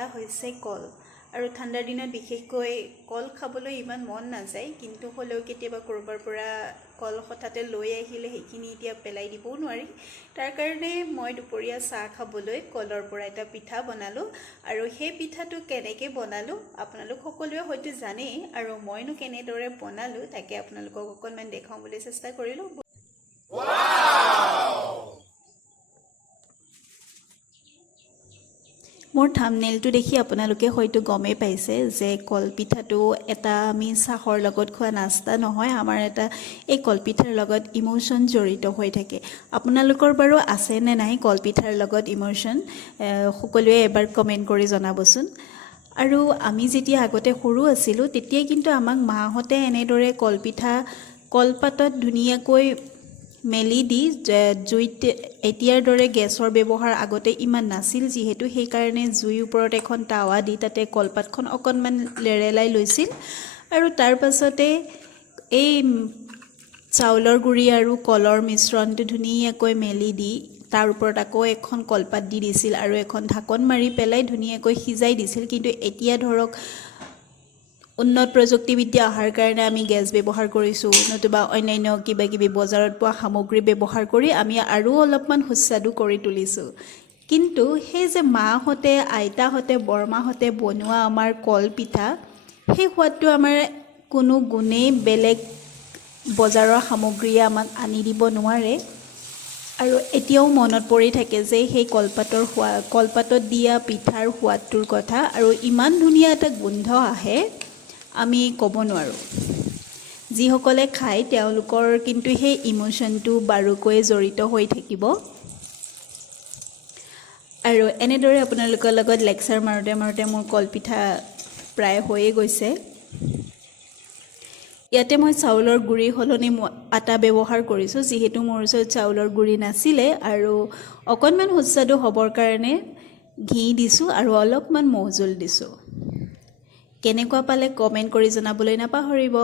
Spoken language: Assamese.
পিঠা হৈছে কল আৰু ঠাণ্ডাৰ দিনত বিশেষকৈ কল খাবলৈ ইমান মন নাযায় কিন্তু হ'লেও কেতিয়াবা কৰবাৰ পৰা কল হঠাতে লৈ আহিলে সেইখিনি এতিয়া পেলাই দিবও নোৱাৰি তাৰ কাৰণে মই দুপৰীয়া চাহ খাবলৈ কলৰ পৰা এটা পিঠা বনালো আৰু সেই পিঠাটো কেনেকৈ বনালো আপোনালোক সকলোৱে হয়তো জানেই আৰু মইনো কেনেদৰে বনালো তাকে আপোনালোকক অকণমান দেখাবলৈ চেষ্টা কৰিলো মোৰ থাম্বনেইলটো দেখি আপোনালোকে হয়তো গমেই পাইছে যে কলপিঠাটো এটা আমি চাহৰ লগত খোৱা নাস্তা নহয় আমাৰ এটা এই কলপিঠাৰ লগত ইমোশ্যন জড়িত হৈ থাকে আপোনালোকৰ বাৰু আছে নে নাই কলপিঠাৰ লগত ইমোশ্যন সকলোৱে এবাৰ কমেণ্ট কৰি জনাবচোন আৰু আমি যেতিয়া আগতে সৰু আছিলোঁ তেতিয়া কিন্তু আমাক মাহঁতে এনেদৰে কলপিঠা কলপাতত ধুনীয়াকৈ মেলি দি জুইত এতিয়াৰ দৰে গেছৰ ব্যৱহাৰ আগতে ইমান নাছিল যিহেতু সেইকাৰণে জুইৰ ওপৰত এখন টাৱা দি তাতে কলপাতখন অকণমান লেৰেলাই লৈছিল আৰু তাৰ পাছতে এই চাউলৰ গুড়ি আৰু কলৰ মিশ্ৰণটো ধুনীয়াকৈ মেলি দি তাৰ ওপৰত আকৌ এখন কলপাত দি দিছিল আৰু এখন ঢাকন মাৰি পেলাই ধুনীয়াকৈ সিজাই দিছিল কিন্তু এতিয়া ধৰক উন্নত প্ৰযুক্তিবিদ্যা অহাৰ কাৰণে আমি গেছ ব্যৱহাৰ কৰিছোঁ নতুবা অন্যান্য কিবা কিবি বজাৰত পোৱা সামগ্ৰী ব্যৱহাৰ কৰি আমি আৰু অলপমান সুস্বাদু কৰি তুলিছোঁ কিন্তু সেই যে মাহঁতে আইতাহঁতে বৰমাহঁতে বনোৱা আমাৰ কলপিঠা সেই সোৱাদটো আমাৰ কোনো গুণেই বেলেগ বজাৰৰ সামগ্ৰীয়ে আমাক আনি দিব নোৱাৰে আৰু এতিয়াও মনত পৰি থাকে যে সেই কলপাতত দিয়া পিঠাৰ সোৱাদটোৰ কথা আৰু ইমান ধুনীয়া এটা গোন্ধ আহে আমি ক'ব নোৱাৰোঁ যিসকলে খায় তেওঁলোকৰ কিন্তু সেই ইমোশ্যনটো বাৰুকৈ জড়িত হৈ থাকিব আৰু এনেদৰে আপোনালোকৰ লগত লেকচাৰ মাৰোঁতে মাৰোঁতে মোৰ কলপিঠা প্ৰায় হৈয়ে গৈছে ইয়াতে মই চাউলৰ গুড়ি সলনি আটা ব্যৱহাৰ কৰিছোঁ যিহেতু মোৰ ওচৰত চাউলৰ গুড়ি নাছিলে আৰু অকণমান সুস্বাদু হ'বৰ কাৰণে ঘি দিছোঁ আৰু অলপমান মৌজোল দিছোঁ কেনেকুৱা পালে কমেণ্ট কৰি জনাবলৈ নাপাহৰিব